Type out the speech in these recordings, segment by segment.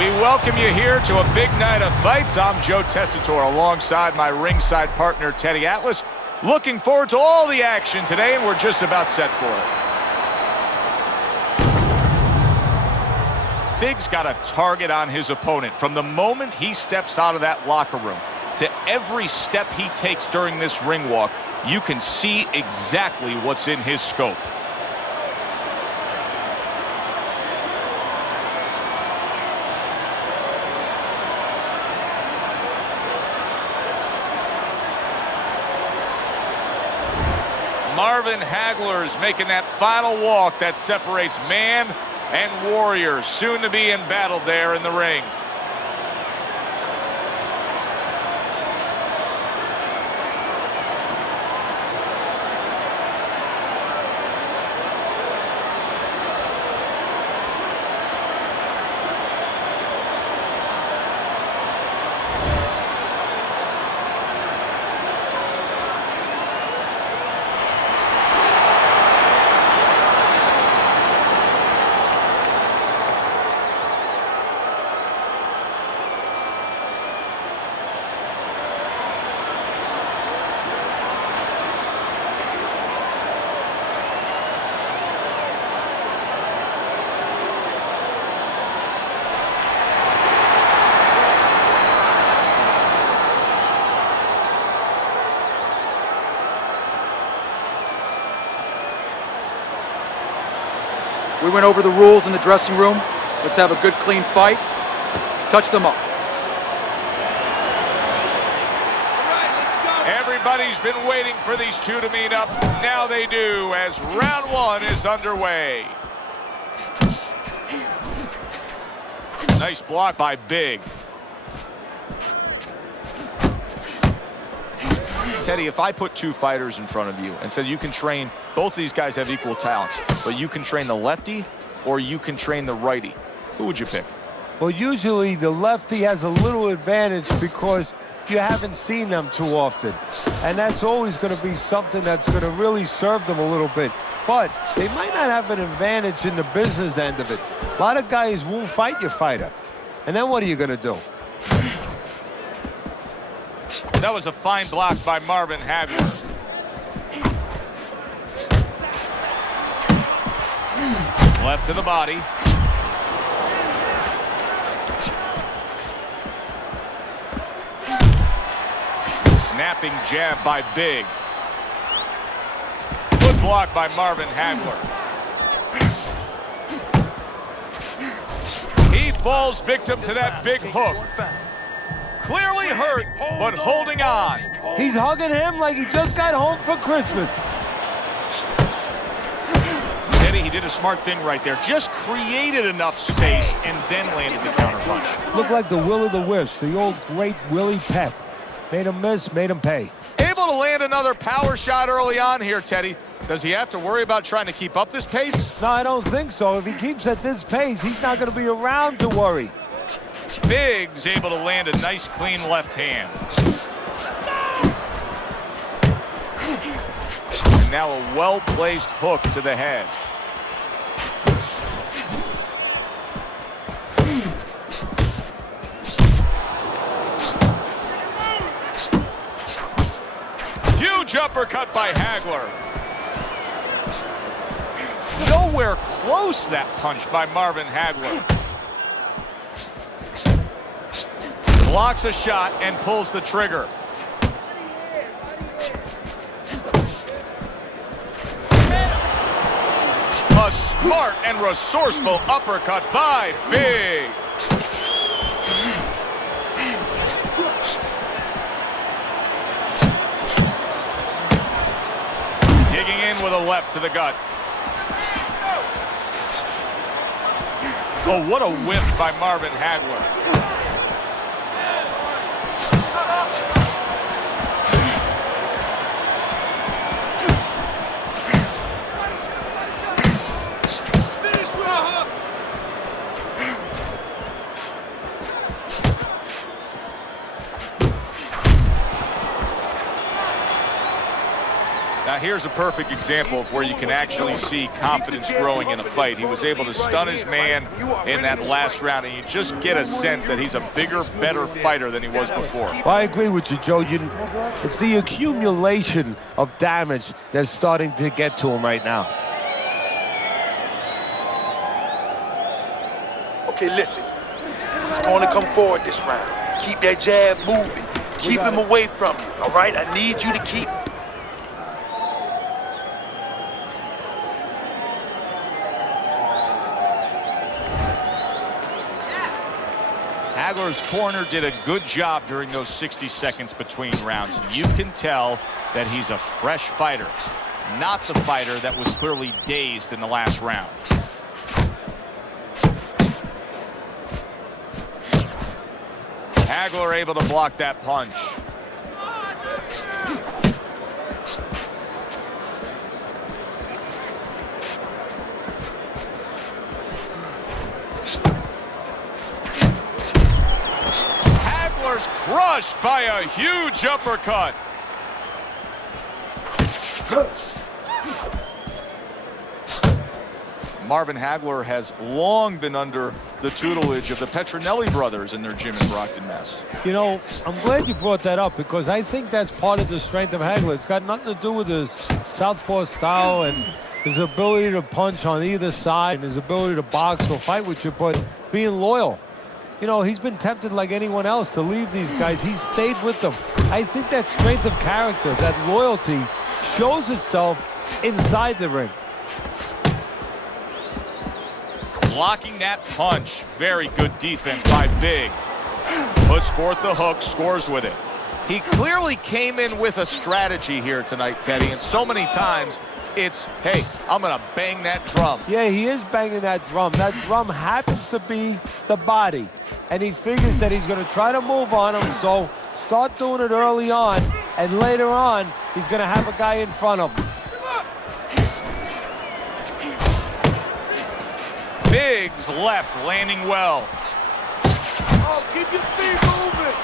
We welcome you here to a big night of fights. I'm Joe Tessitore alongside my ringside partner, Teddy Atlas. Looking forward to all the action today, and we're just about set for it. Big's got a target on his opponent. From the moment he steps out of that locker room to every step he takes during this ring walk, you can see exactly what's in his scope. Marvin Hagler is making that final walk that separates man and warrior, soon to be in battle there in the ring. We went over the rules in the dressing room. Let's have a good, clean fight. Touch them up. All right, let's go. Everybody's been waiting for these two to meet up. Now they do, as round one is underway. Nice block by Big. Teddy, if I put two fighters in front of you and said you can train, both of these guys have equal talent, but you can train the lefty or you can train the righty, who would you pick? Well, usually the lefty has a little advantage because you haven't seen them too often. And that's always going to be something that's going to really serve them a little bit. But they might not have an advantage in the business end of it. A lot of guys won't fight your fighter. And then what are you going to do? That was a fine block by Marvin Hagler. Left to the body. Snapping jab by Big. Good block by Marvin Hagler. He falls victim to that big hook. Clearly hurt, but holding on. He's hugging him like he just got home for Christmas. Teddy, he did a smart thing right there. Just created enough space and then landed the counterpunch. Looked like the will of the wisps, the old great Willie Pep. Made him miss, made him pay. Able to land another power shot early on here, Teddy. Does he have to worry about trying to keep up this pace? No, I don't think so. If he keeps at this pace, he's not going to be around to worry. Big's able to land a nice, clean left hand. And now a well-placed hook to the head. Huge uppercut by Hagler. Nowhere close, that punch by Marvin Hagler. Blocks a shot and pulls the trigger. A smart and resourceful uppercut by Big. Digging in with a left to the gut. Oh, what a whip by Marvin Hagler. The here's a perfect example of where you can actually see confidence growing in a fight. He was able to stun his man in that last round, and you just get a sense that he's a bigger, better fighter than he was before. Well, I agree with you, Joe. It's the accumulation of damage that's starting to get to him right now. Okay, listen. He's going to come forward this round. Keep that jab moving. Keep him away from you, all right? I need you to keep... Hagler's corner did a good job during those 60 seconds between rounds. You can tell that he's a fresh fighter, not the fighter that was clearly dazed in the last round. Hagler able to block that punch. Hagler's crushed by a huge uppercut. Marvin Hagler has long been under the tutelage of the Petronelli brothers in their gym in Brockton, Mass. You know, I'm glad you brought that up because I think that's part of the strength of Hagler. It's got nothing to do with his southpaw style and his ability to punch on either side and his ability to box or fight with you, but being loyal. You know, he's been tempted like anyone else to leave these guys. He's stayed with them. I think that strength of character, that loyalty, shows itself inside the ring. Blocking that punch. Very good defense by Big. Puts forth the hook, scores with it. He clearly came in with a strategy here tonight, Teddy, and so many times it's, hey, I'm going to bang that drum. Yeah, he is banging that drum. That drum happens to be the body, and he figures that he's going to try to move on him, so start doing it early on, and later on, he's going to have a guy in front of him. Biggs left, landing well. Oh, keep your feet moving.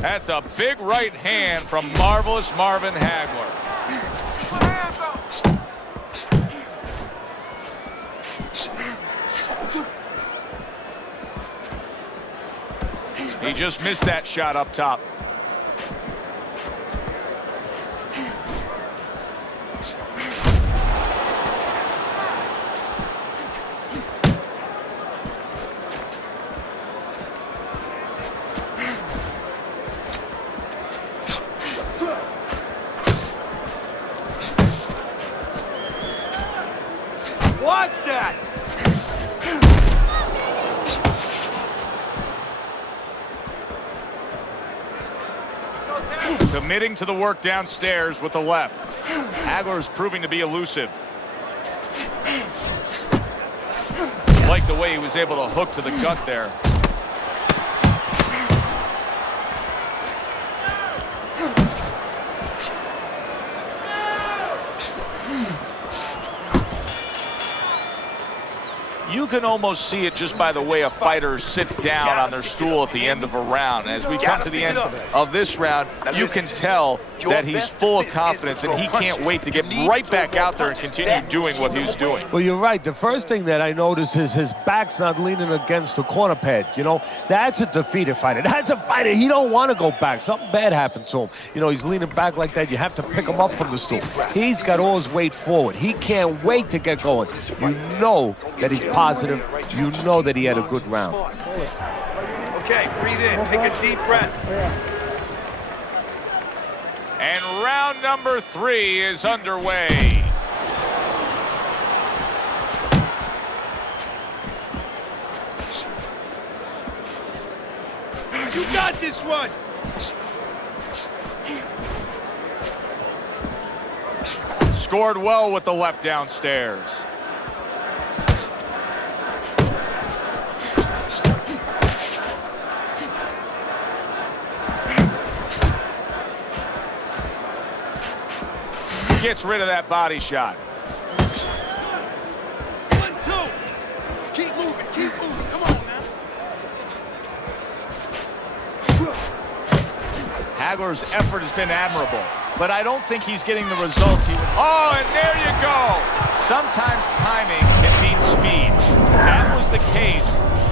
That's a big right hand from marvelous Marvin Hagler. He just missed that shot up top. Watch that! Committing to the work downstairs with the left. Hagler is proving to be elusive. Like the way he was able to hook to the gut there. You can almost see it just by the way a fighter sits down on their stool at the end of a round. As we come to the end of this round, you can tell that he's full of confidence and he can't wait to get right back out there and continue doing what he's doing. Well, you're right. The first thing that I notice is his back's not leaning against the corner pad. You know, that's a defeated fighter. That's a fighter. He don't want to go back. Something bad happened to him. You know, he's leaning back like that. You have to pick him up from the stool. He's got all his weight forward. He can't wait to get going. You know that he's positive. You know that he had a good round. Okay, breathe in. Take a deep breath. And round number 3 is underway. You got this one. Scored well with the left downstairs. Gets rid of that body shot. 1, 2. Keep moving. Keep moving. Come on, man. Hagler's effort has been admirable, but I don't think he's getting the results he would. Oh, and there you go. Sometimes timing can beat speed. That was the case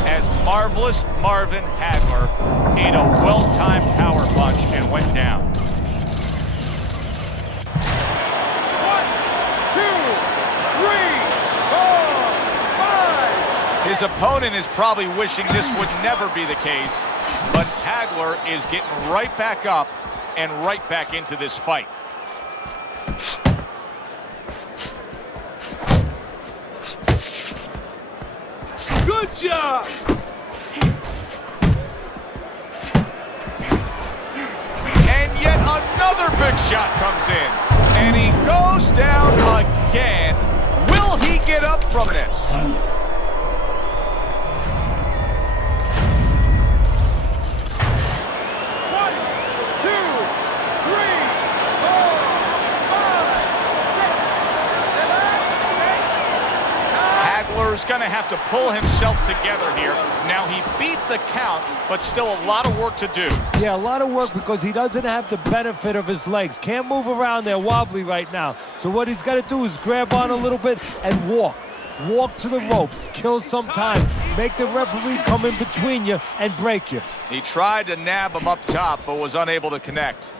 as marvelous Marvin Hagler ate a well-timed power punch and went down. 1, 2, 3, 4, 5. His opponent is probably wishing this would never be the case, but Hagler is getting right back up and right back into this fight. Good job! And yet another big shot comes in. And he goes down again. Will he get up from this? 1, 2, 3, 4, 5, 6, 7, 8, 9. Hagler's going to have to pull himself together here. Now, he beat the count, but still a lot of work to do. Yeah, a lot of work because he doesn't have the benefit of his legs. Can't move around. They're wobbly right now. So what he's got to do is grab on a little bit and walk. Walk to the ropes. Kill some time. Make the referee come in between you and break you. He tried to nab him up top, but was unable to connect.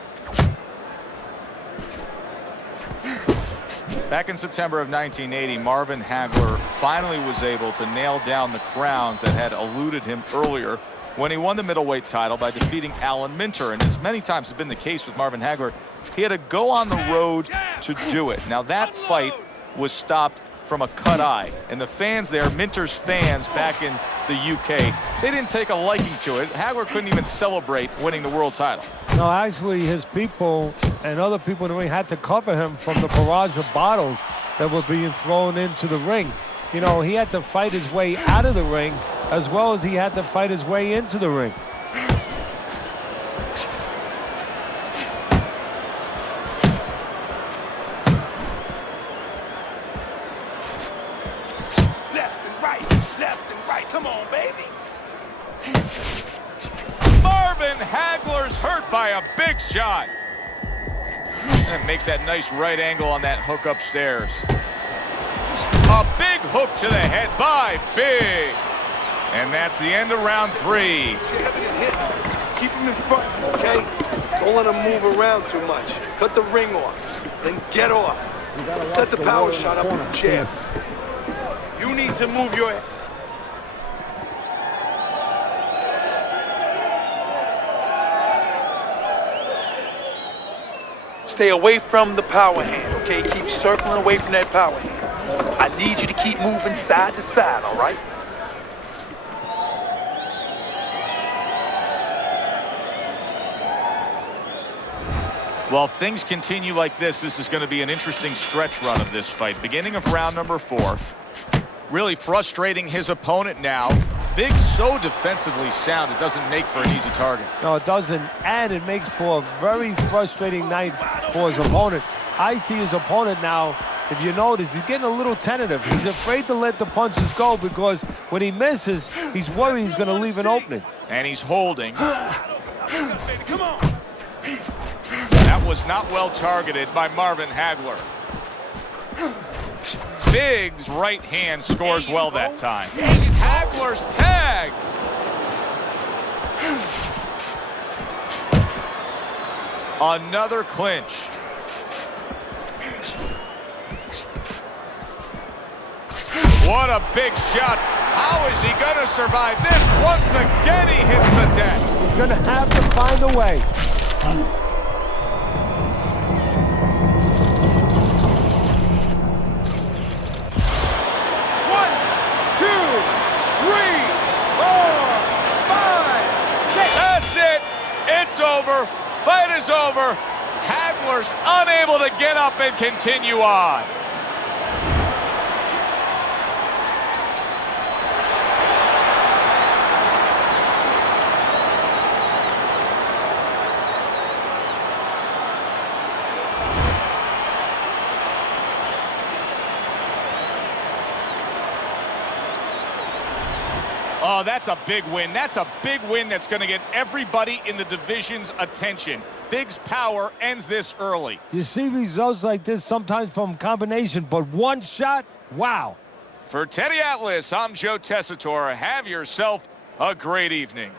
Back in September of 1980, Marvin Hagler finally was able to nail down the crowns that had eluded him earlier when he won the middleweight title by defeating Alan Minter. And as many times has been the case with Marvin Hagler, he had to go on the road to do it. Now that fight was stopped from a cut eye, and the fans there, Minter's fans back in the UK, they didn't take a liking to it. Hagler couldn't even celebrate winning the world title. No, actually, his people and other people in the ring had to cover him from the barrage of bottles that were being thrown into the ring. You know, he had to fight his way out of the ring as well as he had to fight his way into the ring. Come on, baby. Marvin Hagler's hurt by a big shot. And makes that nice right angle on that hook upstairs. A big hook to the head by Big. And that's the end of round 3. Keep him in front, okay? Don't let him move around too much. Cut the ring off, then get off. Set the power shot up with the jab. You need to move your head. Stay away from the power hand, okay? Keep circling away from that power hand. I need you to keep moving side to side, all right? Well, if things continue like this is going to be an interesting stretch run of this fight. Beginning of round number 4. Really frustrating his opponent now. Big so defensively sound, it doesn't make for an easy target. No, it doesn't, and it makes for a very frustrating night for his opponent. I see his opponent now, if you notice, he's getting a little tentative. He's afraid to let the punches go because when he misses, he's worried he's going to leave an opening. And he's holding. That was not well targeted by Marvin Hagler. Big's right hand scores well that time. Hagler's tagged. Another clinch. What a big shot. How is he going to survive this? Once again, he hits the deck. He's going to have to find a way. It's over. Fight is over. Hagler's unable to get up and continue on. Oh, that's a big win. That's a big win that's going to get everybody in the division's attention. Big's power ends this early. You see results like this sometimes from combination, but one shot, wow. For Teddy Atlas, I'm Joe Tessitore. Have yourself a great evening.